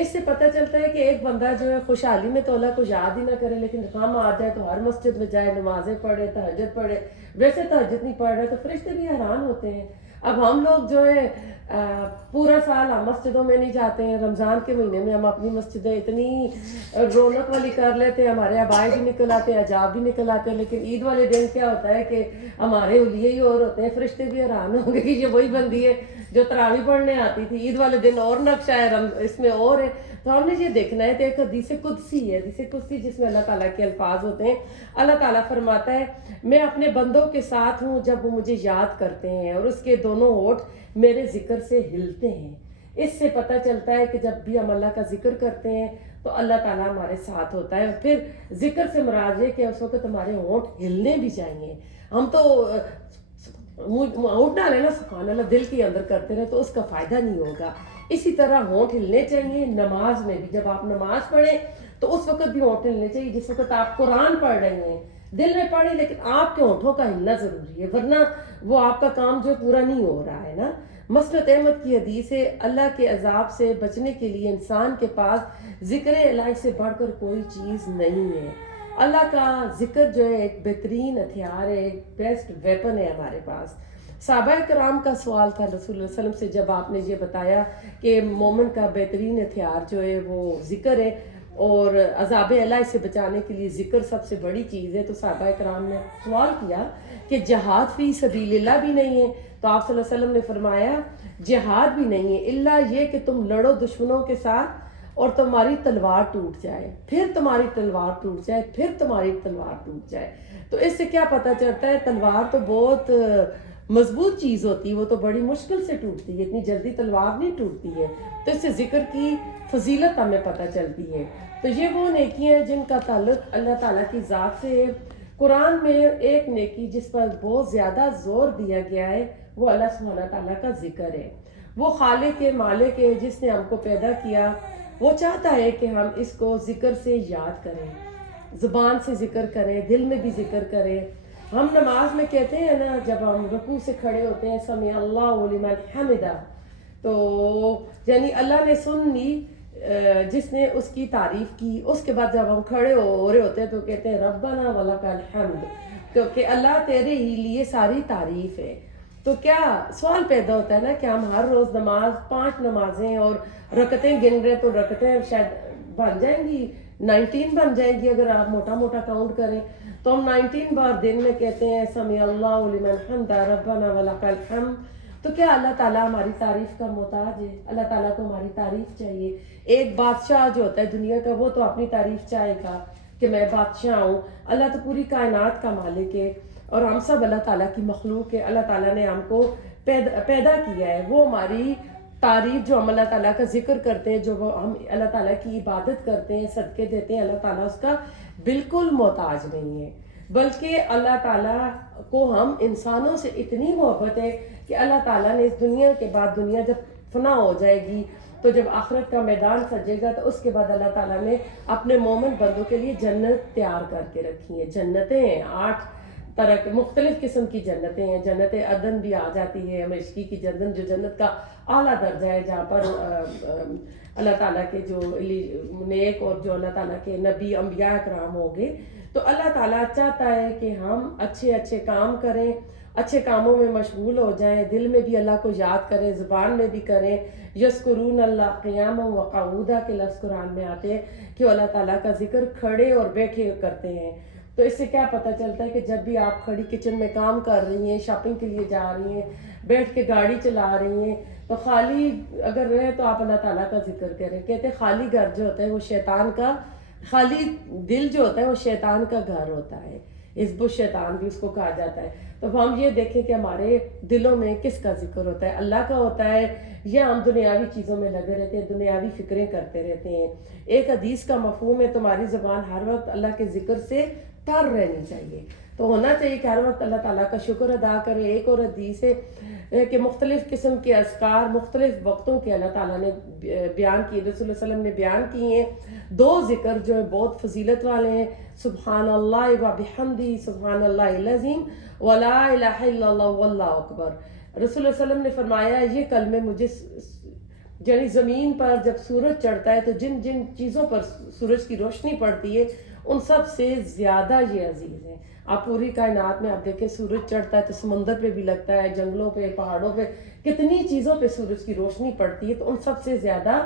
اس سے پتہ چلتا ہے کہ ایک بندہ جو ہے خوشحالی میں تو اللہ کو یاد ہی نہ کرے، لیکن غم آ جائے تو ہر مسجد میں جائے، نمازیں پڑھے، تہجد پڑھے، ویسے تہجد نہیں پڑھ رہے تو فرشتے بھی حیران ہوتے ہیں۔ اب ہم لوگ جو ہے پورا سال ہم مسجدوں میں نہیں جاتے ہیں، رمضان کے مہینے میں ہم اپنی مسجدیں اتنی رونق والی کر لیتے ہیں، ہمارے ابائے بھی نکل آتے ہیں، حجاب بھی نکل آتے ہیں، لیکن عید والے دن کیا ہوتا ہے کہ ہمارے حلیے ہی اور ہوتے ہیں، فرشتے بھی حیران ہوں گے کہ یہ وہی بندی ہے جو تراویح پڑھنے آتی تھی، عید والے دن اور نقشہ ہے، اس میں اور ہے۔ تو ہم نے یہ دیکھنا ہے کہ ایک حدیث قدسی ہے، حدیث قدسی جس میں اللہ تعالیٰ کے الفاظ ہوتے ہیں۔ اللہ تعالیٰ فرماتا ہے میں اپنے بندوں کے ساتھ ہوں جب وہ مجھے یاد کرتے ہیں اور اس کے دونوں ہونٹ میرے ذکر سے ہلتے ہیں۔ اس سے پتہ چلتا ہے کہ جب بھی ہم اللہ کا ذکر کرتے ہیں تو اللہ تعالیٰ ہمارے ساتھ ہوتا ہے۔ پھر ذکر سے مراد ہے کہ اس وقت ہمارے ہونٹ ہلنے بھی چاہیے۔ ہم تو ہونٹ نہ لینا سبحان اللہ دل کے اندر کرتے رہے تو اس کا فائدہ نہیں ہوگا۔ اسی طرح ہونٹ ہلنے چاہیے نماز میں بھی، جب آپ نماز پڑھیں تو اس وقت بھی ہونٹ ہلنے چاہیے، جس وقت آپ قرآن پڑھ رہے ہیں دل میں پڑھیں لیکن آپ کے ہونٹوں کا ہلنا ضروری ہے، ورنہ وہ آپ کا کام جو پورا نہیں ہو رہا ہے نا۔ مسند احمد کی حدیث ہے اللہ کے عذاب سے بچنے کے لیے انسان کے پاس ذکر الہی سے بڑھ کر کوئی چیز نہیں ہے۔ اللہ کا ذکر جو ہے ایک بہترین ہتھیار ہے، ایک بیسٹ ویپن ہے ہمارے پاس۔ صحابہ کرام کا سوال تھا رسول اللہ صلی اللہ علیہ وسلم سے جب آپ نے یہ بتایا کہ مومن کا بہترین ہتھیار جو ہے وہ ذکر ہے اور عذاب الہی سے بچانے کے لیے ذکر سب سے بڑی چیز ہے، تو صحابہ کرام نے سوال کیا کہ جہاد فی سبیل اللہ بھی نہیں ہے؟ تو آپ صلی اللہ علیہ وسلم نے فرمایا جہاد بھی نہیں ہے الا یہ کہ تم لڑو دشمنوں کے ساتھ اور تمہاری تلوار ٹوٹ جائے، پھر تمہاری تلوار ٹوٹ جائے، پھر تمہاری تلوار ٹوٹ جائے۔ تو اس سے کیا پتہ چلتا ہے تلوار تو بہت مضبوط چیز ہوتی ہے، وہ تو بڑی مشکل سے ٹوٹتی ہے، اتنی جلدی تلوار نہیں ٹوٹتی ہے۔ تو اس سے ذکر کی فضیلت ہمیں پتہ چلتی ہے۔ تو یہ وہ نیکی ہیں جن کا تعلق اللہ تعالیٰ کی ذات سے ہے۔ قرآن میں ایک نیکی جس پر بہت زیادہ زور دیا گیا ہے وہ اللہ سبحانہ تعالیٰ کا ذکر ہے۔ وہ خالق ہے، مالک ہے، جس نے ہم کو پیدا کیا، وہ چاہتا ہے کہ ہم اس کو ذکر سے یاد کریں، زبان سے ذکر کریں، دل میں بھی ذکر کریں۔ ہم نماز میں کہتے ہیں نا جب ہم رکوع سے کھڑے ہوتے ہیں سمع اللہ لمن حمدہ، تو یعنی اللہ نے سن لی جس نے اس کی تعریف کی۔ اس کے بعد جب ہم کھڑے ہو رہے ہوتے ہیں تو کہتے ہیں ربنا ولک الحمد، کیونکہ اللہ تیرے ہی لیے ساری تعریف ہے۔ تو کیا سوال پیدا ہوتا ہے نا کہ ہم ہر روز نماز 5 نمازیں اور رکعتیں گن رہے تو رکعتیں شاید بن جائیں گی 19 بن جائیں گی اگر آپ موٹا موٹا کاؤنٹ کریں، تو ہم 19 بار دن میں کہتے ہیں سمع اللہ لمن حمدہ ربنا ولک الحمد۔ تو کیا اللہ تعالیٰ ہماری تعریف کا محتاج ہے؟ اللہ تعالیٰ کو ہماری تعریف چاہیے۔ ایک بادشاہ جو ہوتا ہے دنیا کا وہ تو اپنی تعریف چاہے گا کہ میں بادشاہ ہوں، اللہ تو پوری کائنات کا مالک ہے اور ہم سب اللہ تعالیٰ کی مخلوق ہے۔ اللہ تعالیٰ نے ہم کو پیدا کیا ہے، وہ ہماری تعریف جو ہم اللہ تعالیٰ کا ذکر کرتے ہیں، جو ہم اللہ تعالیٰ کی عبادت کرتے ہیں، صدقے دیتے ہیں، اللہ تعالیٰ اس کا بالکل محتاج نہیں ہے، بلکہ اللہ تعالیٰ کو ہم انسانوں سے اتنی محبت ہے کہ اللہ تعالیٰ نے اس دنیا کے بعد، دنیا جب فنا ہو جائے گی تو جب آخرت کا میدان سجے گا تو اس کے بعد اللہ تعالیٰ نے اپنے مومن بندوں کے لیے جنت تیار کر کے رکھی ہیں۔ جنتیں ہیں 8 طرح کے مختلف قسم کی جنتیں ہیں۔ جنت عدن بھی آ جاتی ہے، ہمیشگی کی جنت جو جنت کا اعلیٰ درجہ ہے، جہاں پر اللہ تعالیٰ کے جو نیک اور جو اللہ تعالیٰ کے نبی انبیاء اکرام ہوں گے۔ تو اللہ تعالیٰ چاہتا ہے کہ ہم اچھے کام کریں، اچھے کاموں میں مشغول ہو جائیں، دل میں بھی اللہ کو یاد کریں، زبان میں بھی کریں۔ یذکرون اللہ قیاما وقعودا کے لفظ قرآن میں آتے ہیں کہ وہ اللہ تعالیٰ کا ذکر کھڑے اور بیٹھے کرتے ہیں۔ تو اس سے کیا پتہ چلتا ہے کہ جب بھی آپ کھڑی کچن میں کام کر رہی ہیں، شاپنگ کے لیے جا رہی ہیں، بیٹھ کے گاڑی چلا رہی ہیں، تو خالی اگر رہے تو آپ اللہ تعالیٰ کا ذکر کریں۔ کہتے ہیں خالی گھر جو ہوتا ہے وہ شیطان کا، خالی دل جو ہوتا ہے وہ شیطان کا گھر ہوتا ہے، حزب الشیطان بھی اس کو کہا جاتا ہے۔ تو ہم یہ دیکھیں کہ ہمارے دلوں میں کس کا ذکر ہوتا ہے، اللہ کا ہوتا ہے یا ہم دنیاوی چیزوں میں لگے رہتے ہیں، دنیاوی فکریں کرتے رہتے ہیں۔ ایک حدیث کا مفہوم ہے تمہاری زبان ہر وقت اللہ کے ذکر سے تر رہنی چاہیے، تو ہونا چاہیے کہ ہر وقت اللہ تعالیٰ کا شکر ادا کرے۔ ایک اور حدیث ہے کہ مختلف قسم کے اذکار مختلف وقتوں کے اللہ تعالیٰ نے بیان کیے، رسول اللہ صلی اللہ علیہ وسلم نے بیان کیے ہیں۔ 2 ذکر جو ہے بہت فضیلت والے ہیں، سبحان اللہ و بحمدہ، سبحان اللہ العظیم ولا الہ الا اللہ واللہ اکبر۔ رسول اللہ صلی اللہ علیہ وسلم نے فرمایا یہ کلمے مجھے یعنی زمین پر جب سورج چڑھتا ہے تو جن جن چیزوں پر سورج کی روشنی پڑتی ہے ان سب سے زیادہ یہ عزیز ہے. آپ پوری کائنات میں آپ دیکھیں سورج چڑھتا ہے تو سمندر پہ بھی لگتا ہے، جنگلوں پہ، پہاڑوں پہ، کتنی چیزوں پہ سورج کی روشنی پڑتی ہے، تو ان سب سے زیادہ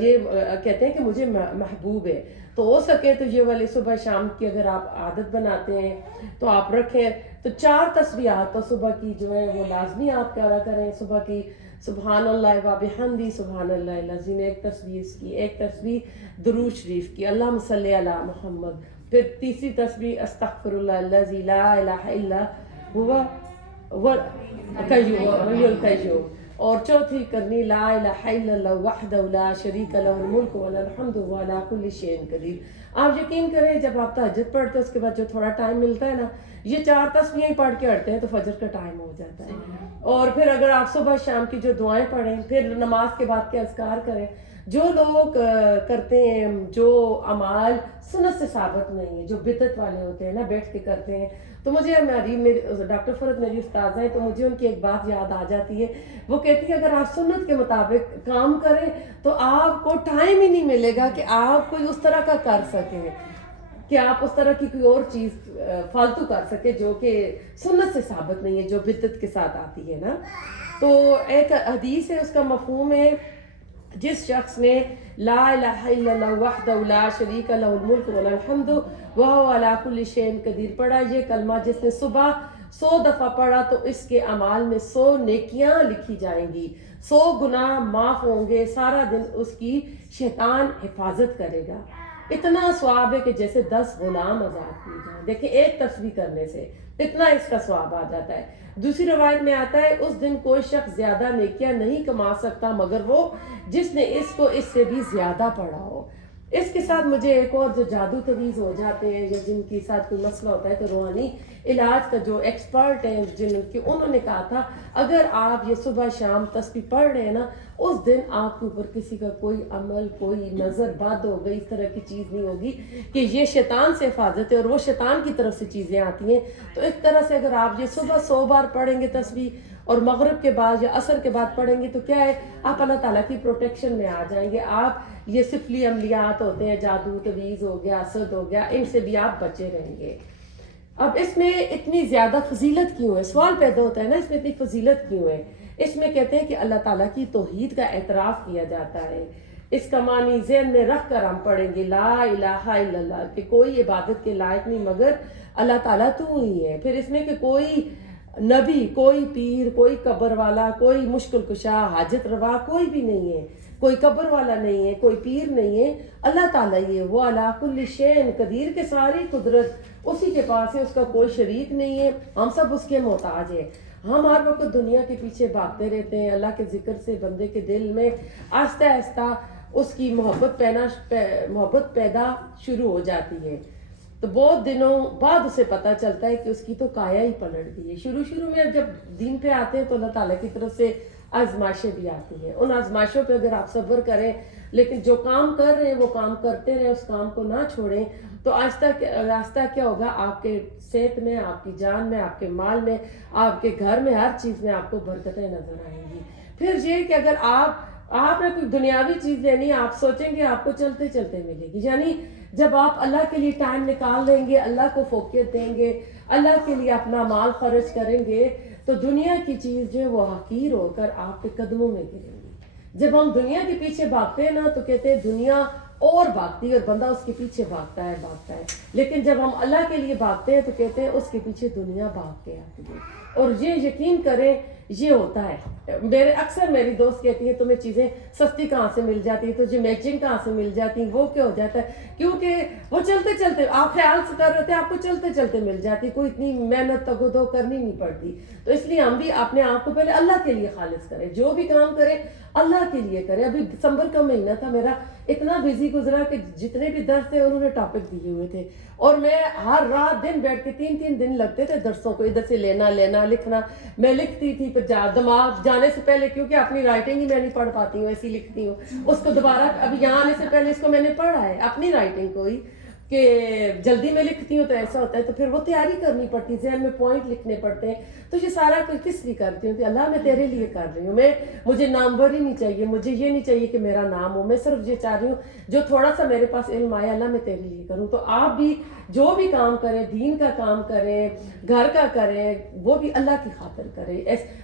یہ کہتے ہیں کہ مجھے محبوب ہے. تو ہو سکے تو یہ والی صبح شام کی اگر آپ عادت بناتے ہیں تو آپ رکھیں. تو 4 تسبیحات تو صبح کی جو ہے وہ لازمی آپ کرا کریں. صبح کی سبحان اللہ و بحمدی سبحان اللہ العظیم ایک تسبیح اس کی، ایک تسبیح درود شریف کی اللہم صلی علی محمد، پھر تیسری تسبیح استغفر اللہ الذی لا الہ الا هو القیوم، اور چوتھی کرنی لا الہ الا اللہ وحدہ لا شریک لہ الملک وله الحمد وهو علی کل شیء قدیر. آپ یقین کریں جب آپ تہجد پڑھتے ہیں اس کے بعد جو تھوڑا ٹائم ملتا ہے نا، یہ 4 تسبیحیں پڑھ کے ہٹتے ہیں تو فجر کا ٹائم ہو جاتا ہے. اور پھر اگر آپ صبح شام کی جو دعائیں پڑھیں، پھر نماز کے بعد کے اذکار کریں. جو لوگ کرتے ہیں جو اعمال سنت سے ثابت نہیں ہے، جو بدعت والے ہوتے ہیں نا بیٹھ کے کرتے ہیں، تو مجھے ڈاکٹر فرد میری استاذہ ہیں تو مجھے ان کی ایک بات یاد آ جاتی ہے. وہ کہتی ہے اگر آپ سنت کے مطابق کام کریں تو آپ کو ٹائم ہی نہیں ملے گا کہ آپ کوئی اس طرح کا کر سکیں، کہ آپ اس طرح کی کوئی اور چیز فالتو کر سکے جو کہ سنت سے ثابت نہیں ہے، جو بدعت کے ساتھ آتی ہے نا. تو ایک حدیث ہے، اس کا مفہوم ہے جس شخص نے لا الہ الا اللہ وحدہ لا شریک لہ الملک وله الحمد وهو علی کل شیء قدیر پڑھا. یہ کلمہ جس نے صبح 100 دفعہ پڑھا تو اس کے اعمال میں 100 نیکیاں لکھی جائیں گی، 100 گناہ معاف ہوں گے، سارا دن اس کی شیطان حفاظت کرے گا. اتنا ثواب ہے کہ جیسے 10 غلام آزاد کیے جائیں. دیکھیں ایک تسبیح کرنے سے اتنا اس کا ثواب آ جاتا ہے. دوسری روایت میں آتا ہے اس دن کوئی شخص زیادہ نیکیاں نہیں کما سکتا مگر وہ جس نے اس کو اس سے بھی زیادہ پڑھا ہو. اس کے ساتھ مجھے ایک اور جو جادو تویز ہو جاتے ہیں یا جن کے ساتھ کوئی مسئلہ ہوتا ہے تو روحانی علاج کا جو ایکسپرٹ ہیں انہوں نے کہا تھا اگر آپ یہ صبح شام تسبیح پڑھ رہے ہیں نا، اس دن آپ کے اوپر کسی کا کوئی عمل، کوئی نظر بد ہو گئی، اس طرح کی چیز نہیں ہوگی کہ یہ شیطان سے حفاظت ہے اور وہ شیطان کی طرف سے چیزیں آتی ہیں. تو ایک طرح سے اگر آپ یہ صبح 100 بار پڑھیں گے تسبیح اور مغرب کے بعد یا عصر کے بعد پڑھیں گے تو کیا ہے، آپ اللہ تعالیٰ کی پروٹیکشن میں آ جائیں گے. آپ یہ سفلی عملیات ہوتے ہیں، جادو تویز ہو گیا، حسد ہو گیا، ان سے بھی آپ بچے رہیں گے. اب اس میں اتنی زیادہ فضیلت کیوں ہے؟ سوال پیدا ہوتا ہے نا اس میں اتنی فضیلت کیوں ہے؟ اس میں کہتے ہیں کہ اللہ تعالیٰ کی توحید کا اعتراف کیا جاتا ہے. اس کا معنی ذہن میں رکھ کر ہم پڑھیں گے لا الہ الا اللہ، کہ کوئی عبادت کے لائق نہیں مگر اللہ تعالیٰ تو ہی ہے. پھر اس میں کہ کوئی نبی، کوئی پیر، کوئی قبر والا، کوئی مشکل کشا، حاجت روا کوئی بھی نہیں ہے، کوئی قبر والا نہیں ہے، کوئی پیر نہیں ہے، اللہ تعالیٰ ہی ہے. وہ علی کل شیء قدیر، کے ساری قدرت اسی کے پاس ہے، اس کا کوئی شریک نہیں ہے، ہم سب اس کے محتاج ہیں. ہم ہر وقت دنیا کے پیچھے بھاگتے رہتے ہیں. اللہ کے ذکر سے بندے کے دل میں آہستہ آہستہ اس کی محبت پیدا شروع ہو جاتی ہے. تو بہت دنوں بعد اسے پتہ چلتا ہے کہ اس کی تو کایا ہی پلٹ گئی ہے. شروع میں جب دین پہ آتے ہیں تو اللہ تعالیٰ کی طرف سے آزمائشیں بھی آتی ہیں. ان آزمائشوں پہ اگر آپ صبر کریں، لیکن جو کام کر رہے ہیں وہ کام کرتے رہیں، اس کام کو نہ چھوڑیں، تو آہستہ کیا ہوگا، آپ کے صحت میں، آپ کی جان میں، آپ کے مال میں، آپ کے گھر میں، ہر چیز میں آپ کو برکتیں نظر آئیں گی. پھر یہ کہ اگر آپ نے کوئی دنیاوی چیز لینی، آپ سوچیں گے آپ کو چلتے چلتے ملے گی. یعنی جب آپ اللہ کے لیے ٹائم نکال دیں گے، اللہ کو فوقیت دیں گے، اللہ کے لیے اپنا مال خرچ کریں گے، تو دنیا کی چیز جو ہے وہ حقیر ہو کر آپ کے قدموں میں گریں گی. جب ہم دنیا کے پیچھے بھاگتے ہیں نا تو کہتے ہیں دنیا اور بھاگتی ہے اور بندہ اس کے پیچھے بھاگتا ہے. لیکن جب ہم اللہ کے لیے بھاگتے ہیں تو کہتے ہیں اس کے پیچھے دنیا بھاگ کے آتی ہے. اور یہ یقین کریں یہ ہوتا ہے. اکثر میری دوست کہتی ہے تمہیں چیزیں سستی کہاں سے مل جاتی ہے، تجھے میچنگ کہاں سے مل جاتی ہے، وہ کیا ہو جاتا ہے، کیونکہ وہ چلتے چلتے آپ خیال سے کر رہے تھے، آپ کو چلتے چلتے مل جاتی، کوئی اتنی محنت تگ و دو کرنی نہیں پڑتی. تو اس لیے ہم بھی اپنے آپ کو پہلے اللہ کے لیے خالص کریں، جو بھی کام کریں اللہ کے لیے کریں. ابھی دسمبر کا مہینہ تھا، میرا اتنا بزی گزرا کہ جتنے بھی درس تھے انہوں نے ٹاپک دیے ہوئے تھے اور میں ہر رات دن بیٹھ کے 3 دن لگتے تھے درسوں کو، ادھر سے لینا لکھنا. میں لکھتی تھی پھر دماغ جانے سے پہلے، کیونکہ اپنی رائٹنگ ہی میں نہیں پڑھ پاتی ہوں، ایسی لکھتی ہوں، اس کو دوبارہ ابھی یہاں آنے سے پہلے اس کو میں نے پڑھا ہے اپنی رائٹنگ کو ہی. کہ جلدی میں لکھتی ہوں تو ایسا ہوتا ہے، تو پھر وہ تیاری کرنی پڑتی ہے، ذہن میں پوائنٹ لکھنے پڑتے ہیں. تو یہ سارا کچھ کس لیے کرتی ہوں کہ اللہ میں تیرے لیے کر رہی ہوں. مجھے نامور ہی نہیں چاہیے، مجھے یہ نہیں چاہیے کہ میرا نام ہو، میں صرف یہ چاہ رہی ہوں جو تھوڑا سا میرے پاس علم آیا اللہ میں تیرے لیے کروں. تو آپ بھی جو بھی کام کریں، دین کا کام کریں، گھر کا کریں، وہ بھی اللہ کی خاطر کریں.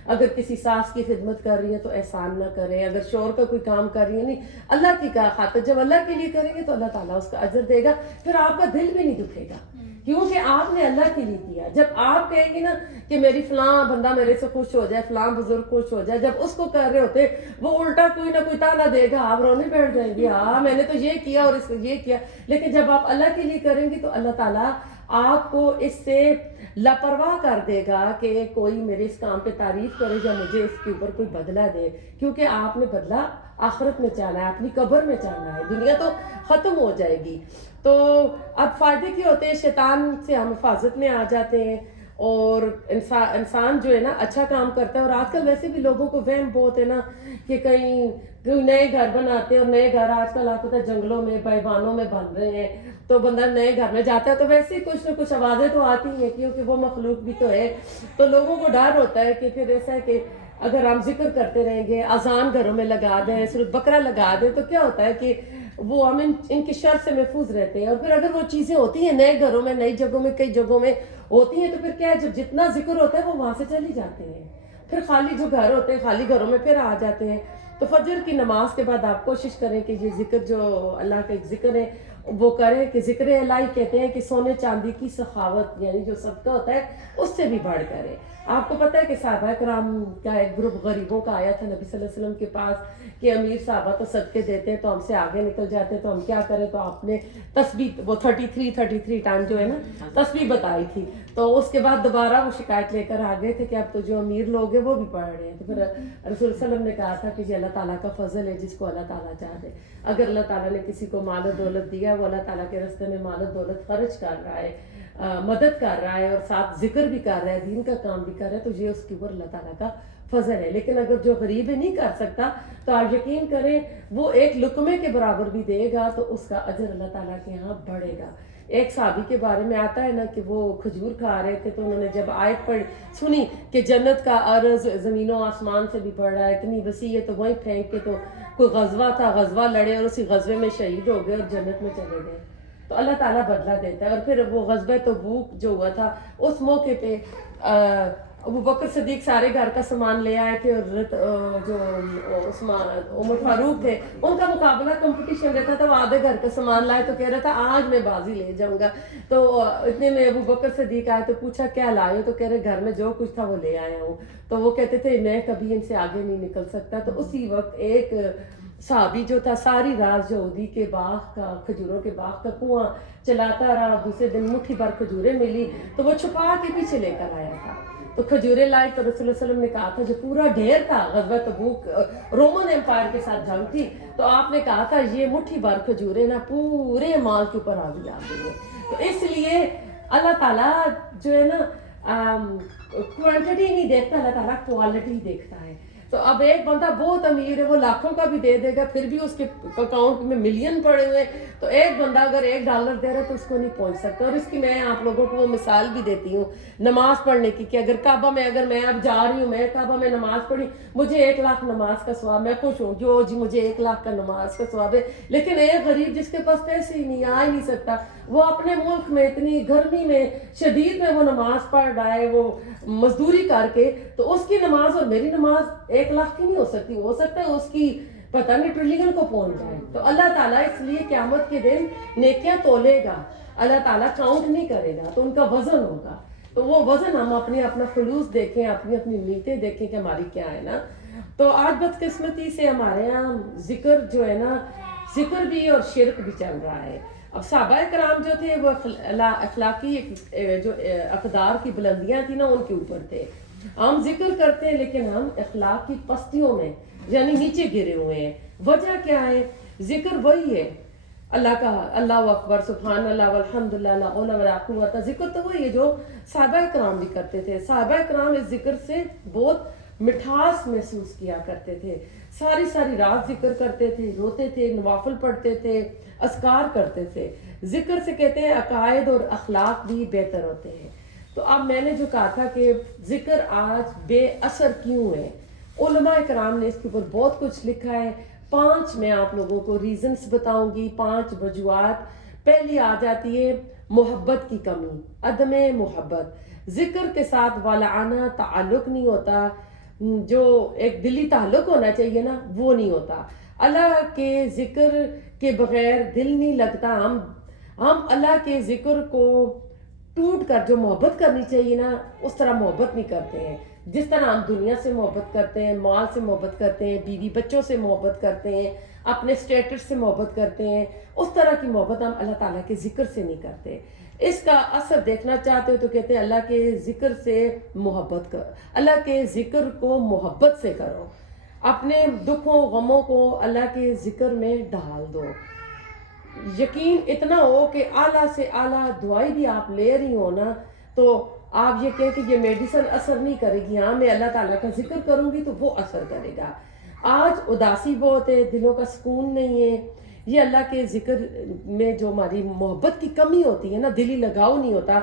اگر کسی ساس کی خدمت کر رہی ہے تو احسان نہ کریں، اگر شوہر کا کوئی کام کر رہی ہے نہیں، اللہ کی خاطر. جب اللہ کے لیے کریں گے تو اللہ تعالیٰ اس کا اجر دے گا، پھر آپ کا دل بھی نہیں دکھے گا کیونکہ آپ نے اللہ کے لیے کیا. جب آپ کہیں گے نا کہ میری فلاں بندہ میرے سے خوش ہو جائے، فلاں بزرگ خوش ہو جائے، جب اس کو کر رہے ہوتے وہ الٹا کوئی نہ کوئی تانا دے گا، آپ رونے بیٹھ جائیں گے، ہاں میں نے تو یہ کیا اور اس کو یہ کیا. لیکن جب آپ اللہ کے لیے کریں گے تو اللہ تعالیٰ آپ کو اس سے لاپرواہ کر دے گا کہ کوئی میرے اس کام پہ تعریف کرے یا مجھے اس کے اوپر کوئی بدلہ دے، کیونکہ آپ نے بدلہ آخرت میں چاہنا ہے، اپنی قبر میں چاہنا ہے. دنیا تو ختم ہو جائے گی. تو اب فائدے کیا ہوتے ہیں؟ شیطان سے ہم حفاظت میں آ جاتے ہیں، اور انسان جو ہے نا اچھا کام کرتا ہے. اور آج کل ویسے بھی لوگوں کو وہم بہت ہے نا کہ کہیں نئے گھر بناتے ہیں، اور نئے گھر آج کل آپ پتہ جنگلوں میں بیابانوں میں بن رہے ہیں، تو بندہ نئے گھر میں جاتا ہے تو ویسے ہی کچھ نہ کچھ آوازیں تو آتی ہیں کیونکہ وہ مخلوق بھی تو ہے. تو لوگوں کو ڈر ہوتا ہے کہ پھر ایسا ہے کہ اگر ہم ذکر کرتے رہیں گے، اذان گھروں میں لگا دیں، صرف بکرا لگا دیں، تو کیا ہوتا ہے کہ وہ ہم ان کی شر سے محفوظ رہتے ہیں. اور پھر اگر وہ چیزیں ہوتی ہیں نئے گھروں میں، نئی جگہوں میں، کئی جگہوں میں ہوتی ہیں، تو پھر کیا ہے جب جتنا ذکر ہوتا ہے وہ وہاں سے چلی جاتے ہیں، پھر خالی جو گھر ہوتے ہیں خالی گھروں میں پھر آ جاتے ہیں. تو فجر کی نماز کے بعد آپ کوشش کریں کہ یہ ذکر جو اللہ کا ایک ذکر ہے وہ کریں، کہ ذکر الہی کہتے ہیں کہ سونے چاندی کی سخاوت، یعنی جو صدقہ ہوتا ہے اس سے بھی بڑھ کر ہے. آپ کو پتہ ہے کہ صحابہ کرام کا ایک گروپ غریبوں کا آیا تھا نبی صلی اللہ علیہ وسلم کے پاس کہ امیر صحابہ تو صدقے دیتے ہیں تو ہم سے آگے نکل جاتے ہیں، تو ہم کیا کریں؟ تو آپ نے تسبیح، وہ 33 ٹائم جو ہے نا تسبیح بتائی تھی. تو اس کے بعد دوبارہ وہ شکایت لے کر آ گئے تھے کہ اب تو جو امیر لوگ ہیں وہ بھی پڑھ رہے ہیں. تو پھر رسول صلی اللہ علیہ وسلم نے کہا تھا کہ یہ اللہ تعالیٰ کا فضل ہے جس کو اللہ تعالیٰ چاہتے. اگر اللہ تعالیٰ نے کسی کو مال و دولت دیا، وہ اللہ تعالیٰ کے راستے میں مال و دولت خرچ کر رہا ہے، مدد کر رہا ہے، اور ساتھ ذکر بھی کر رہا ہے، دین کا کام بھی کر رہا ہے، تو یہ اس کے اوپر اللہ تعالیٰ کا فضل ہے. لیکن اگر جو غریب ہے نہیں کر سکتا تو آپ یقین کریں وہ ایک لقمے کے برابر بھی دے گا تو اس کا اجر اللہ تعالیٰ کے یہاں بڑھے گا. ایک صحابی کے بارے میں آتا ہے نا کہ وہ کھجور کھا رہے تھے، تو انہوں نے جب آیت سنی کہ جنت کا عرض زمین و آسمان سے بھی بڑھ رہا ہے، اتنی وسیع ہے، تو وہیں پھینک کے، تو کوئی غزوہ تھا، غزوہ لڑے اور اسی غزوے میں شہید ہو گئے اور جنت میں چلے گئے. تو اللہ تعالیٰ بدلہ دیتا ہے. اور پھر وہ غزوہ تبوک جو ہوا تھا اس موقع پہ ابو بکر صدیق سارے گھر کا سامان لے آئے تھے، اور جو عمر فاروق تھے ان کا مقابلہ کمپٹیشن رہتا تھا، وہ آدھے گھر کا سامان لائے تو کہہ رہا تھا آج میں بازی لے جاؤں گا. تو اتنے میں ابو بکر صدیق آئے تو پوچھا کیا لائے ہو؟ تو کہہ رہے گھر میں جو کچھ تھا وہ لے آیا ہوں. تو وہ کہتے تھے میں کبھی ان سے آگے نہیں نکل سکتا. تو اسی وقت ایک صحابی جو تھا ساری رات یہودی کے باغ کا، کھجوروں کے باغ کا کنواں چلاتا رہا. دوسرے دن مٹھی بھر کھجوریں ملی تو وہ چھپا کے پیچھے لے کر آیا تھا. تو کھجوریں لائی تو رسول اللہ علیہ وسلم نے کہا تھا جو پورا ڈھیر تھا، غزوہ تبوک رومن امپائر کے ساتھ جنگ تھی، تو آپ نے کہا تھا یہ مٹھی بھر کھجوریں نا پورے مال کے اوپر آگے آ گئی ہے. تو اس لیے اللہ تعالیٰ جو ہے نا کوانٹٹی نہیں دیکھتا، اللہ تعالیٰ کوالٹی دیکھتا ہے. تو اب ایک بندہ بہت امیر ہے، وہ لاکھوں کا بھی دے دے گا پھر بھی اس کے اکاؤنٹ میں ملین پڑے ہوئے. تو ایک بندہ اگر $1 دے رہا ہے تو اس کو نہیں پہنچ سکتا. اور اس کی میں آپ لوگوں کو وہ مثال بھی دیتی ہوں نماز پڑھنے کی کہ اگر کعبہ میں، اگر میں اب جا رہی ہوں، میں کعبہ میں نماز پڑھی، مجھے 1 لاکھ نماز کا ثواب، میں خوش ہوں جو جی مجھے 1 لاکھ کا نماز کا ثواب ہے. لیکن ایک غریب جس کے پاس پیسے ہی نہیں، آ ہی نہیں سکتا، وہ اپنے ملک میں اتنی گرمی میں شدید میں وہ نماز پڑھ رہا ہے، وہ مزدوری کر کے، تو اس کی نماز اور میری نماز 1 لاکھ کی نہیں ہو سکتی. ہو سکتا ہے اس کی پتہ نہیں ٹریلین کو پہنچ جائے. تو اللہ تعالیٰ اس لیے قیامت کے دن نیکیاں تولے گا، اللہ تعالیٰ کاؤنٹ نہیں کرے گا، تو ان کا وزن ہوگا. تو وہ وزن ہم اپنا خلوص دیکھیں، اپنی نیتیں دیکھیں کہ ہماری کیا ہے نا. تو آج بدقسمتی سے ہمارے یہاں ذکر جو ہے نا، ذکر بھی اور شرک بھی چل رہا ہے. اب صحابہ کرام جو تھے وہ اخلاقی جو اقدار کی بلندیاں تھیں نا ان کے اوپر تھے. ہم ذکر کرتے ہیں لیکن ہم اخلاق کی پستیوں میں یعنی نیچے گرے ہوئے ہیں. وجہ کیا ہے؟ ذکر وہی ہے اللہ کا، اللہ اکبر، سبحان اللہ، والحمد للہ، لا حول ولا قوت. ذکر تو وہی ہے جو صحابہ کرام بھی کرتے تھے. صحابہ کرام اس ذکر سے بہت مٹھاس محسوس کیا کرتے تھے، ساری ساری رات ذکر کرتے تھے، روتے تھے، نوافل پڑھتے تھے، اذکار کرتے تھے۔ ذکر سے کہتے ہیں عقائد اور اخلاق بھی بہتر ہوتے ہیں۔ تو اب میں نے جو کہا تھا کہ ذکر آج بے اثر کیوں ہے، علماء کرام نے اس کے اوپر بہت کچھ لکھا ہے۔ 5 میں آپ لوگوں کو ریزنز بتاؤں گی، 5 وجوہات۔ پہلی آ جاتی ہے محبت کی کمی، عدم محبت۔ ذکر کے ساتھ والانہ تعلق نہیں ہوتا، جو ایک دلی تعلق ہونا چاہیے نا وہ نہیں ہوتا۔ اللہ کے ذکر کے بغیر دل نہیں لگتا۔ ہم اللہ کے ذکر کو ٹوٹ کر جو محبت کرنی چاہیے نا اس طرح محبت نہیں کرتے ہیں۔ جس طرح ہم دنیا سے محبت کرتے ہیں، مال سے محبت کرتے ہیں، بیوی بچوں سے محبت کرتے ہیں، اپنے اسٹیٹس سے محبت کرتے ہیں، اس طرح کی محبت ہم اللہ تعالیٰ کے ذکر سے نہیں کرتے۔ اس کا اثر دیکھنا چاہتے ہو تو کہتے ہیں اللہ کے ذکر سے محبت کر، اللہ کے ذکر کو محبت سے کرو، اپنے دکھوں غموں کو اللہ کے ذکر میں ڈال دو۔ یقین اتنا ہو کہ اعلیٰ سے اعلیٰ دعائی بھی آپ لے رہی ہو نا تو آپ یہ کہیں کہ یہ میڈیسن اثر نہیں کرے گی، ہاں میں اللہ تعالیٰ کا ذکر کروں گی تو وہ اثر کرے گا۔ آج اداسی بہت ہے، دلوں کا سکون نہیں ہے، یہ اللہ کے ذکر میں جو ہماری محبت کی کمی ہوتی ہے نا، دلی لگاؤ نہیں ہوتا،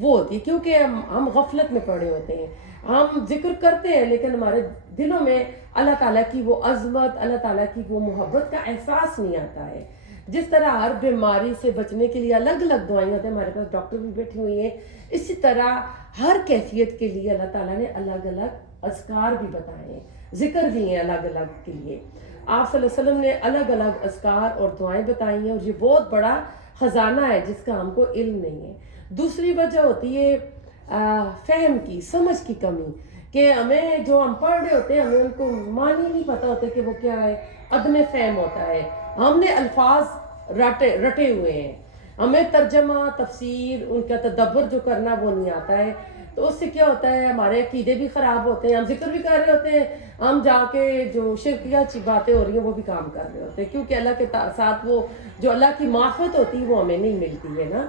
وہ ہوتی ہے کیونکہ ہم غفلت میں پڑے ہوتے ہیں۔ ہم ذکر کرتے ہیں لیکن ہمارے دلوں میں اللہ تعالیٰ کی وہ عظمت، اللہ تعالیٰ کی وہ محبت کا احساس نہیں آتا ہے۔ جس طرح ہر بیماری سے بچنے کے لیے الگ الگ دعائیں ہوتی ہیں، ہمارے پاس ڈاکٹر بھی بیٹھی ہوئی ہیں، اسی طرح ہر کیفیت کے لیے اللہ تعالیٰ نے الگ الگ اذکار بھی بتائے ہیں، ذکر بھی ہیں الگ الگ کے لیے۔ آپ صلی اللہ علیہ وسلم نے الگ الگ اذکار اور دعائیں بتائی ہیں، اور یہ بہت بڑا خزانہ ہے جس کا ہم کو علم نہیں ہے۔ دوسری وجہ ہوتی ہے فہم کی، سمجھ کی کمی، کہ ہمیں جو ہم پڑھ رہے ہوتے ہیں ہمیں ان کو معنی نہیں پتہ ہوتے کہ وہ کیا ہے، عدم فہم ہوتا ہے۔ ہم نے الفاظ رٹے ہوئے ہیں، ہمیں ترجمہ تفسیر ان کا تدبر جو کرنا وہ نہیں آتا ہے، تو اس سے کیا ہوتا ہے ہمارے عقیدے بھی خراب ہوتے ہیں۔ ہم ذکر بھی کر رہے ہوتے ہیں، ہم جا کے جو شرکیہ باتیں ہو رہی ہیں وہ بھی کام کر رہے ہوتے ہیں، کیونکہ اللہ کے ساتھ وہ جو اللہ کی معرفت ہوتی ہے وہ ہمیں نہیں ملتی ہے نا،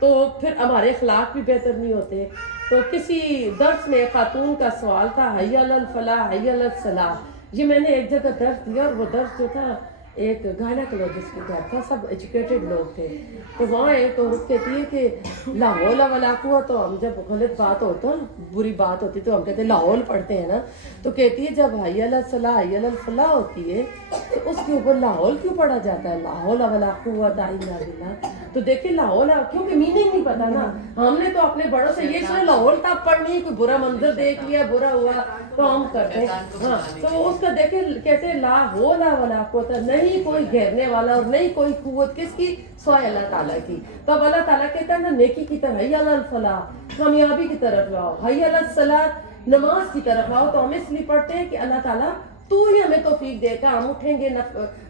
تو پھر ہمارے اخلاق بھی بہتر نہیں ہوتے۔ تو کسی درس میں خاتون کا سوال تھا، حی علی الفلاح حی علی الصلاح، یہ میں نے ایک جگہ درس دیا، اور وہ درس جو تھا ایک گائنیکولوجسٹ کے گھر تھا، سب ایجوکیٹڈ لوگ تھے، تو وہاں ایک عورت کہتی ہے کہ لا حول ولا قوت، تو ہم جب غلط بات ہوتا بری بات ہوتی تو ہم کہتے ہیں لاحول پڑھتے ہیں نا، تو کہتی ہے جب حی علی الصلاح حی علی الفلاح ہوتی ہے تو اس کے اوپر لاحول کیوں پڑھا جاتا ہے، لا حول ولا قوت الا باللہ؟ تو دیکھیں لاحول کیونکہ میننگ نہیں پتا نا، ہم نے تو اپنے بڑوں سے یہ سنا لاحول تب پڑھنی، کوئی برا منظر دیکھ لیا برا ہوا تو ہم کرتے ہیں، ہاں تو اس کا دیکھیں کہتے ہیں لا حول ولا قوت، نہیں کوئی گھیرنے والا اور نہیں کوئی قوت کس کی، سوائے اللہ تعالیٰ کی۔ تو اب اللہ تعالیٰ کہتا ہے نا نیکی کی طرف، حی علی الفلاح کامیابی کی طرف لاؤ، حی علی الصلاح نماز کی طرف لاؤ، تو ہم اس لیے پڑھتے ہیں کہ اللہ تعالیٰ تو ہی ہمیں توفیق دے گا، ہم اٹھیں گے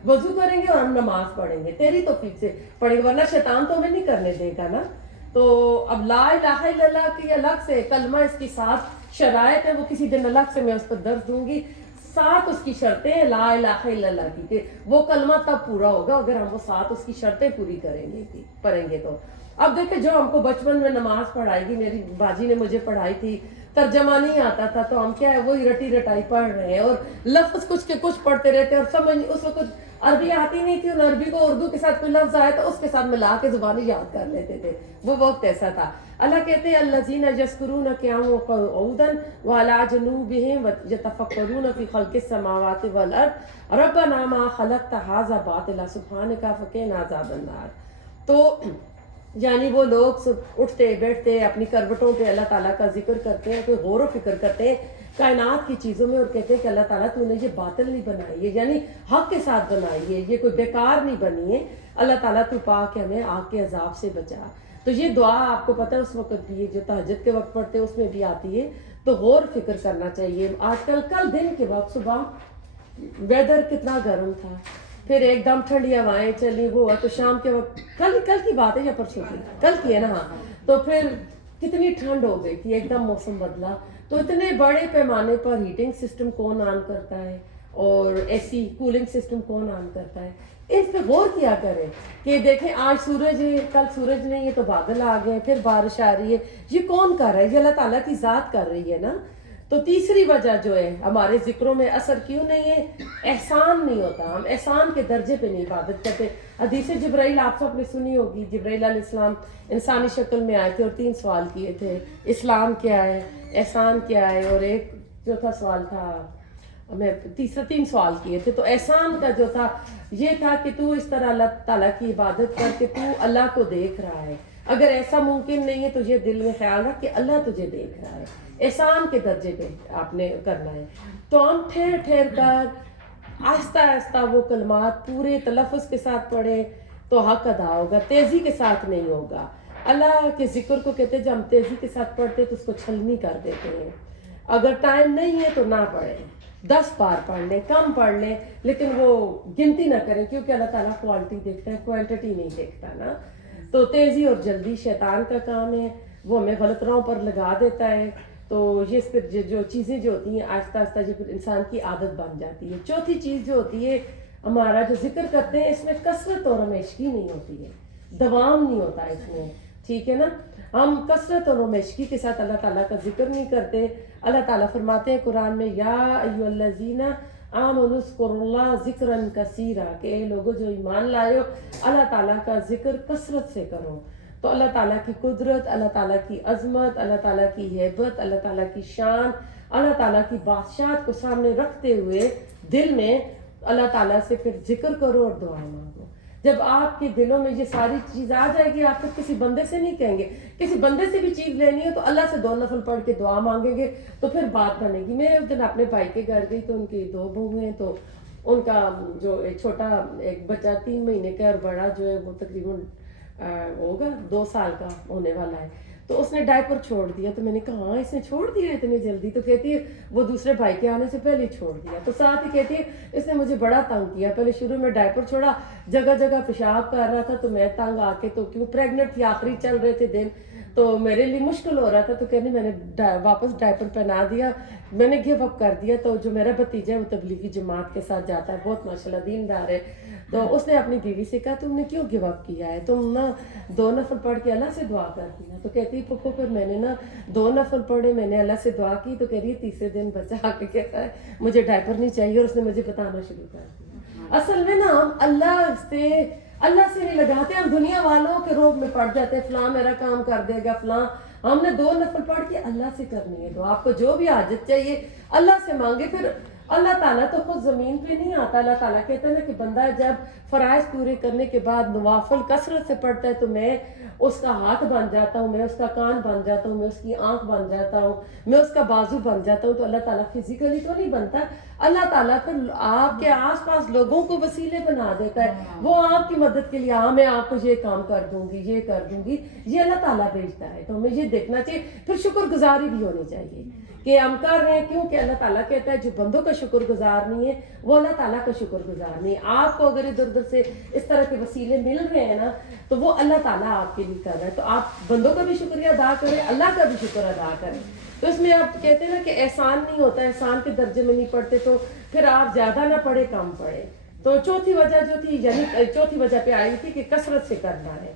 وضو کریں گے اور ہم نماز پڑھیں گے، تیری توفیق سے پڑھیں گے، ورنہ شیطان تو ہمیں نہیں کرنے دے گا نا۔ تو اب لا الہ الا اللہ کی الگ سے کلمہ، اس کی 7 شرائط ہے، وہ کسی دن الگ سے میں اس پر درس دوں گی۔ 7 اس کی شرطیں ہیں لا الہ الا اللہ کی، کہ وہ کلمہ تب پورا ہوگا اگر ہم وہ 7 اس کی شرطیں پوری کریں گے پڑھیں گے تو۔ اب دیکھیں جو ہم کو بچپن میں نماز پڑھائی گی، میری باجی نے مجھے پڑھائی تھی، ترجمہ نہیں آتا تھا تو ہم کیا ہے وہی رٹی رٹائی پڑھ رہے ہیں، اور لفظ کچھ کے کچھ پڑھتے رہتے ہیں، اور سمجھ اس وقت عربی آتی نہیں تھی، اور عربی کو اردو کے ساتھ کوئی لفظ آیا تو اس کے ساتھ ملا کے زبانی یاد کر لیتے تھے، وہ وقت ایسا تھا۔ اللہ کہتے ہیں الذین یذکرون قیاما وقعودا وعلی جنوبہم یتفکرون فی خلق السماوات والارض ربنا ما خلقت ھذا باطلا سبحانک فقنا عذاب النار۔ تو یعنی وہ لوگ اٹھتے بیٹھتے اپنی کروٹوں پہ اللہ تعالیٰ کا ذکر کرتے ہیں، کوئی غور و فکر کرتے ہیں کائنات کی چیزوں میں، اور کہتے ہیں کہ اللہ تعالیٰ تو نے یہ باطل نہیں بنائی ہے، یعنی حق کے ساتھ بنائی ہے، یہ کوئی بیکار نہیں بنی ہے، اللہ تعالیٰ تو پاک ہے، ہمیں آگ کے عذاب سے بچا۔ تو یہ دعا آپ کو پتہ ہے اس وقت بھی ہے جو تہجد کے وقت پڑھتے ہیں اس میں بھی آتی ہے، تو غور فکر کرنا چاہیے۔ آج کل دن کے وقت صبح ویدر کتنا گرم تھا، پھر ایک دم ٹھنڈی ہوائیں چلی، وہ ہوا تو شام کے وقت کل کی بات ہے یا پرسوں کی، کل کی ہے نا، ہاں، تو پھر کتنی ٹھنڈ ہو گئی تھی، ایک دم موسم بدلا، تو اتنے بڑے پیمانے پر ہیٹنگ سسٹم کون آن کرتا ہے اور ایسی کولنگ سسٹم کون آن کرتا ہے، اس پہ غور کیا کریں کہ دیکھیں آج سورج ہے کل سورج نہیں ہے تو بادل آ گئے، پھر بارش آ رہی ہے، یہ کون کر رہا ہے، یہ اللہ تعالیٰ کی ذات کر رہی ہے نا۔ تو تیسری وجہ جو ہے ہمارے ذکروں میں اثر کیوں نہیں ہے، احسان نہیں ہوتا، ہم احسان کے درجے پہ نہیں عبادت کرتے۔ حدیث جبرائیل آپ سب نے سنی ہوگی، جبرائیل علیہ السلام انسانی شکل میں آئے تھے اور 3 سوال کیے تھے، اسلام کیا ہے، احسان کیا ہے، اور ایک چوتھا سوال تھا، میں 3 سوال کیے تھے۔ تو احسان کا جو تھا یہ تھا کہ تو اس طرح اللہ تعالیٰ کی عبادت کر کے تو اللہ کو دیکھ رہا ہے، اگر ایسا ممکن نہیں ہے تو یہ دل میں خیال رکھ کہ اللہ تجھے دیکھ رہا ہے، احسان کے درجے پہ آپ نے کرنا ہے۔ تو ہم ٹھہر ٹھہر کر آہستہ آہستہ وہ کلمات پورے تلفظ کے ساتھ پڑھیں تو حق ادا ہوگا، تیزی کے ساتھ نہیں ہوگا۔ اللہ کے ذکر کو کہتے ہیں جب ہم تیزی کے ساتھ پڑھتے تو اس کو چھلنی کر دیتے ہیں۔ اگر ٹائم نہیں ہے تو نہ پڑھیں، 10 بار پڑھ لیں، کم پڑھ لیں، لیکن وہ گنتی نہ کریں، کیونکہ اللہ تعالیٰ کوالٹی دیکھتا ہے، کوانٹٹی نہیں دیکھتا نا۔ تو تیزی اور جلدی شیطان کا کام ہے، وہ ہمیں غلط راہوں پر لگا دیتا ہے۔ تو یہ پھر جو چیزیں جو ہوتی ہیں آہستہ آہستہ جو پھر انسان کی عادت بن جاتی ہے۔ چوتھی چیز جو ہوتی ہے ہمارا جو ذکر کرتے ہیں اس میں کثرت اور ہمیشگی نہیں ہوتی ہے، دوام نہیں ہوتا اس میں، ٹھیک ہے نا۔ ہم کثرت اور ہمیشگی کے ساتھ اللہ تعالیٰ کا ذکر نہیں کرتے۔ اللہ تعالیٰ فرماتے ہیں قرآن میں، یا ایھا الذین آمنوا اذکروا اللہ ذکرا کثیرا، کہ اے لوگوں جو ایمان لائے ہو اللہ تعالیٰ کا ذکر کثرت سے کرو۔ تو اللہ تعالیٰ کی قدرت، اللہ تعالیٰ کی عظمت، اللہ تعالیٰ کی ہیبت، اللہ تعالیٰ کی شان، اللہ تعالیٰ کی بادشاہت کو سامنے رکھتے ہوئے دل میں اللہ تعالیٰ سے پھر ذکر کرو اور دعائیں مانگو۔ جب آپ کے دلوں میں یہ ساری چیز آ جائے گی، آپ پھر کسی بندے سے نہیں کہیں گے، کسی بندے سے بھی چیز لینی ہے تو اللہ سے 2 نفل پڑھ کے دعا مانگیں گے تو پھر بات بنے گی۔ میں اس دن اپنے بھائی کے گھر گئی تو ان کی 2 بہویں ہیں، تو ان کا جو ایک چھوٹا ایک بچہ 3 مہینے کا اور بڑا جو ہے وہ تقریباً ہوگا 2 سال کا ہونے والا ہے، تو اس نے ڈائپر چھوڑ دیا۔ تو میں نے کہا ہاں اس نے چھوڑ دیا اتنی جلدی؟ تو کہتی ہے وہ دوسرے بھائی کے آنے سے پہلے چھوڑ دیا۔ تو ساتھ ہی کہتی ہے اس نے مجھے بڑا تنگ کیا، پہلے شروع میں ڈائپر چھوڑا، جگہ جگہ پیشاب کر رہا تھا تو میں تنگ آ کے، تو کیوں پریگننٹ تھی، آخری چل رہے تھے دن، تو میرے لیے مشکل ہو رہا تھا، تو کہنے میں نے واپس ڈائپر پہنا دیا، میں نے گیو اپ کر دیا۔ تو جو میرا بھتیجا ہے وہ تبلیغی جماعت کے ساتھ جاتا ہے، بہت ماشاءاللہ دیندار ہے، تو اس نے اپنی بیوی سے کہا تم نے کیوں گیو اپ کیا ہے، تم نا 2 نفل پڑھ کے اللہ سے دعا کرتی ہیں۔ تو کہتی ہے پپو پھر میں نے نا 2 نفل پڑھے، میں نے اللہ سے دعا کی، تو کہہ رہی ہے تیسرے دن بچہ آ کے کہتا ہے مجھے ڈائپر نہیں چاہیے، اور اس نے مجھے بتانا شروع کر دیا۔ اصل میں نا ہم اللہ سے نہیں لگاتے، ہم دنیا والوں کے روب میں پڑ جاتے ہیں، فلاں میرا کام کر دے گا، فلاں۔ ہم نے 2 نفل پڑھ کے اللہ سے کرنی ہے، تو آپ کو جو بھی حاجت چاہیے اللہ سے مانگے۔ پھر اللہ تعالیٰ تو خود زمین پہ نہیں آتا، اللہ تعالیٰ کہتا ہے نا کہ بندہ جب فرائض پورے کرنے کے بعد نوافل کثرت سے پڑھتا ہے تو میں اس کا ہاتھ بن جاتا ہوں، میں اس کا کان بن جاتا ہوں، میں اس کی آنکھ بن جاتا ہوں، میں اس کا بازو بن جاتا ہوں۔ تو اللہ تعالیٰ فزیکلی تو نہیں بنتا، اللہ تعالیٰ پھر آپ کے آس پاس لوگوں کو وسیلے بنا دیتا ہے، وہ آپ کی مدد کے لیے، ہاں میں آپ کو یہ کام کر دوں گی، یہ کر دوں گی، یہ اللہ تعالیٰ بھیجتا ہے۔ تو ہمیں یہ دیکھنا چاہیے، پھر شکر گزاری بھی ہونی چاہیے کہ ہم کر رہے ہیں، کیونکہ اللہ تعالیٰ کہتا ہے جو بندوں کا شکر گزار نہیں ہے وہ اللہ تعالیٰ کا شکر گزار نہیں ہے۔ آپ کو اگر ادھر ادھر سے اس طرح کے وسیلے مل رہے ہیں نا تو وہ اللہ تعالیٰ آپ کے لیے کر رہا ہے، تو آپ بندوں کا بھی شکریہ ادا کریں، اللہ کا بھی شکر ادا کریں۔ تو اس میں آپ کہتے ہیں نا کہ احسان نہیں ہوتا، احسان کے درجے میں نہیں پڑھتے، تو پھر آپ زیادہ نہ پڑھے کم پڑھے۔ تو چوتھی وجہ جو تھی، یعنی چوتھی وجہ پہ آئی تھی کہ کثرت سے کرنا ہے،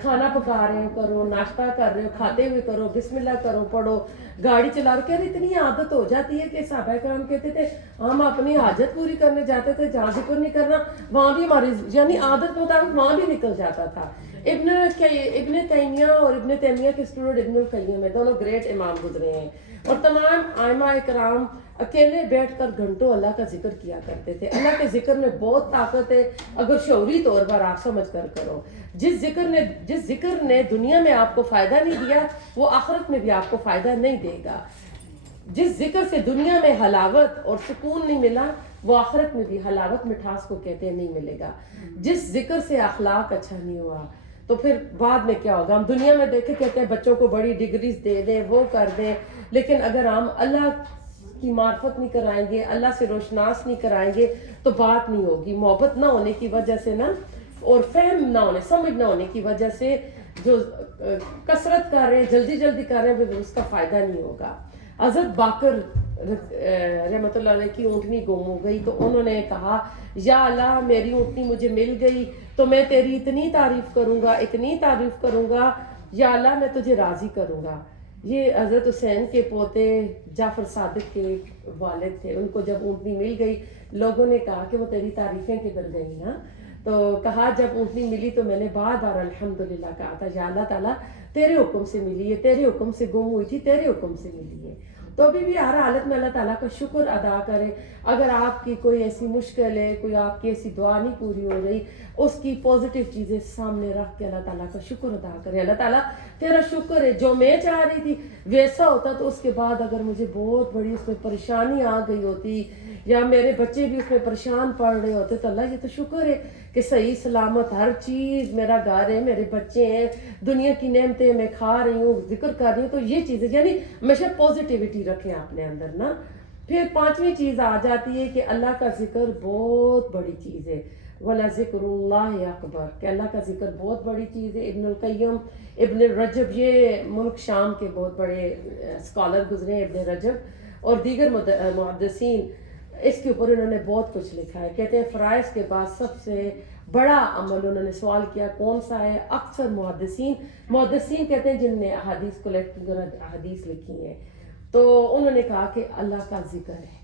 کھانا پکا رہے ہو کرو، ناشتہ کر رہے ہو کھاتے ہوئے کرو، بسم اللہ کرو، پڑھو، گاڑی چلا رہے ہو۔ اتنی عادت ہو جاتی ہے کہ صحابہ کرام کہتے تھے ہم اپنی حاجت پوری کرنے جاتے تھے، جہاں ذکر نہیں کرنا وہاں بھی ہماری یعنی عادت کے مطابق وہاں بھی نکل جاتا تھا۔ ابن تیمیہ اور ابن تیمیہ کے اسٹوڈنٹ ابن القیم ہے، دونوں گریٹ امام گزرے ہیں، اور تمام ائمہ کرام اکیلے بیٹھ کر گھنٹوں اللہ کا ذکر کیا کرتے تھے۔ اللہ کے ذکر میں بہت طاقت ہے اگر شعوری طور پر آپ سمجھ کر کرو۔ جس ذکر نے دنیا میں آپ کو فائدہ نہیں دیا وہ آخرت میں بھی آپ کو فائدہ نہیں دے گا۔ جس ذکر سے دنیا میں حلاوت اور سکون نہیں ملا وہ آخرت میں بھی حلاوت مٹھاس کو کہتے ہیں نہیں ملے گا۔ جس ذکر سے اخلاق اچھا نہیں ہوا تو پھر بعد میں کیا ہوگا؟ ہم دنیا میں دیکھے کہتے ہیں بچوں کو بڑی ڈگریز دے دیں، وہ کر دیں، لیکن اگر ہم اللہ کی معرفت نہیں کرائیں گے، اللہ سے روشناس نہیں کرائیں گے تو بات نہیں ہوگی۔ محبت نہ ہونے کی وجہ سے نا، اور فہم نہ ہونے، سمجھ نہ ہونے کی وجہ سے جو کثرت کر رہے ہیں، جلدی جلدی کر رہے ہیں، اس کا فائدہ نہیں ہوگا۔ حضرت باقر رحمۃ اللہ علیہ کی اونٹنی گم ہو گئی تو انہوں نے کہا یا اللہ میری اونٹنی مجھے مل گئی تو میں تیری اتنی تعریف کروں گا، اتنی تعریف کروں گا، یا اللہ میں تجھے راضی کروں گا۔ یہ حضرت حسین کے پوتے جعفر صادق کے والد تھے. ان کو جب اونٹنی مل گئی لوگوں نے کہا کہ وہ تیری تعریفیں کدھر گئی نا. تو کہا جب اونٹنی ملی تو میں نے بار بار الحمدللہ کہا تھا یا اللہ تعالیٰ تیرے حکم سے ملی ہے, تیرے حکم سے گم ہوئی تھی, تیرے حکم سے ملی ہے. تو ابھی بھی ہر حالت میں اللہ تعالیٰ کا شکر ادا کریں. اگر آپ کی کوئی ایسی مشکل ہے, کوئی آپ کی ایسی دعا نہیں پوری ہو رہی, اس کی پازیٹیو چیزیں سامنے رکھ کے اللہ تعالیٰ کا شکر ادا کریں. اللہ تعالیٰ تیرا شکر ہے, جو میں چاہ رہی تھی ویسا ہوتا تو اس کے بعد اگر مجھے بہت بڑی اس میں پریشانی آ گئی ہوتی یا میرے بچے بھی اس میں پریشان پڑ رہے ہوتے تو اللہ یہ تو شکر ہے کہ صحیح سلامت ہر چیز, میرا گھر ہے, میرے بچے ہیں, دنیا کی نعمتیں میں کھا رہی ہوں, ذکر کر رہی ہوں. تو یہ چیزیں یعنی ہمیشہ پازیٹیوٹی رکھیں اپنے اندر نا. پھر پانچویں چیز آ جاتی ہے کہ اللہ کا ذکر بہت بڑی چیز ہے. وَلَذِكْرُ اللَّهِ اکبر, کہ اللہ کا ذکر بہت بڑی چیز ہے. ابن القیم, ابن رجب, یہ ملک شام کے بہت بڑے اسکالر گزرے ہیں, ابن رجب اور دیگر محدثین, اس کے اوپر انہوں نے بہت کچھ لکھا ہے. کہتے ہیں فرائض کے بعد سب سے بڑا عمل انہوں نے سوال کیا کون سا ہے. اکثر محدثین کہتے ہیں جن نے احادیث کلیکٹ احادیث لکھی ہیں, تو انہوں نے کہا کہ اللہ کا ذکر ہے.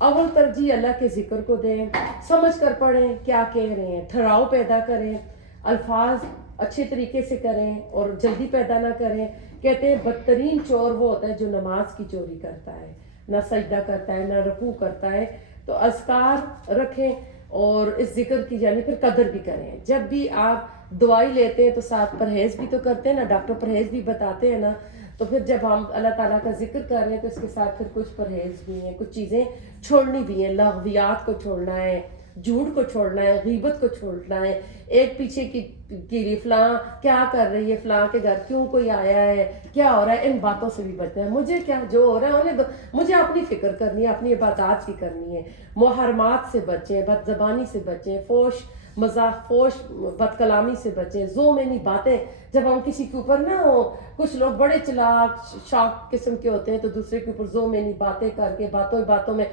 اول ترجیح اللہ کے ذکر کو دیں, سمجھ کر پڑھیں کیا کہہ رہے ہیں, ٹھہراؤ پیدا کریں, الفاظ اچھے طریقے سے کریں اور جلدی پیدا نہ کریں. کہتے ہیں بدترین چور وہ ہوتا ہے جو نماز کی چوری کرتا ہے, نہ سجدہ کرتا ہے نہ رکوع کرتا ہے. تو اذکار رکھیں اور اس ذکر کی یعنی پھر قدر بھی کریں. جب بھی آپ دوائی لیتے ہیں تو ساتھ پرہیز بھی تو کرتے ہیں نا, ڈاکٹر پرہیز بھی بتاتے ہیں نا. تو پھر جب ہم اللہ تعالیٰ کا ذکر کر رہے ہیں تو اس کے ساتھ پھر کچھ پرہیز بھی ہیں, کچھ چیزیں چھوڑنی بھی ہیں. لغویات کو چھوڑنا ہے, جھوٹ کو چھوڑنا ہے, غیبت کو چھوڑنا ہے, ایک پیچھے کی فلاں کیا کر رہی ہے, فلاں کے گھر کیوں کوئی آیا ہے, کیا ہو رہا ہے, ان باتوں سے بھی بچنا ہے. مجھے کیا جو ہو رہا ہے انہیں دو, مجھے اپنی فکر کرنی ہے, اپنی عبادات کی کرنی ہے. محرمات سے بچیں, بد زبانی سے بچیں, فوش مزاح, فوش بد کلامی سے بچیں, ذومینی باتیں. جب ہم کسی کے اوپر نہ ہو, کچھ لوگ بڑے چلاک شاک قسم کے ہوتے ہیں تو دوسرے کے اوپر ذومینی باتیں کر کے باتوں میں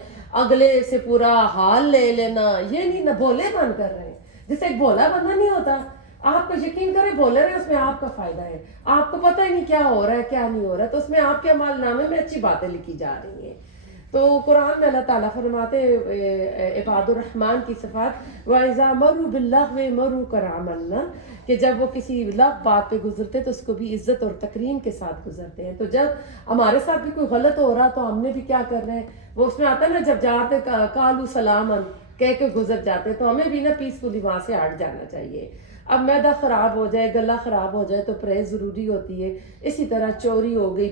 اگلے سے پورا حال لے لینا, یہ نہیں, نہ بولے بن کر رہے ہیں. جیسے ایک بولا بندہ نہیں ہوتا, آپ کو یقین کرے بولے رہے اس میں آپ کا فائدہ ہے, آپ کو پتہ ہی نہیں کیا ہو رہا ہے کیا نہیں ہو رہا ہے, تو اس میں آپ کے اعمال نامے میں اچھی باتیں لکھی جا رہی ہیں. تو قرآن میں اللہ تعالیٰ فرماتے عباد الرحمن کی صفات وَإِذَا مَرُّوا بِاللَّغْوِ مَرُّوا كِرَامًا, کہ جب وہ کسی لغو بات پہ گزرتے تو اس کو بھی عزت اور تکریم کے ساتھ گزرتے ہیں. تو جب ہمارے ساتھ بھی کوئی غلط ہو رہا تو ہم نے بھی کیا کر رہے ہیں, وہ اس میں آتا ہے نا جب جاتے کالو سلامن کہہ کے گزر جاتے, تو ہمیں بھی نا پیسفلی وہاں سے ہٹ جانا چاہیے. اب معدہ خراب ہو جائے, گلا خراب ہو جائے تو پرہیز ضروری ہوتی ہے. اسی طرح چوری ہو گئی,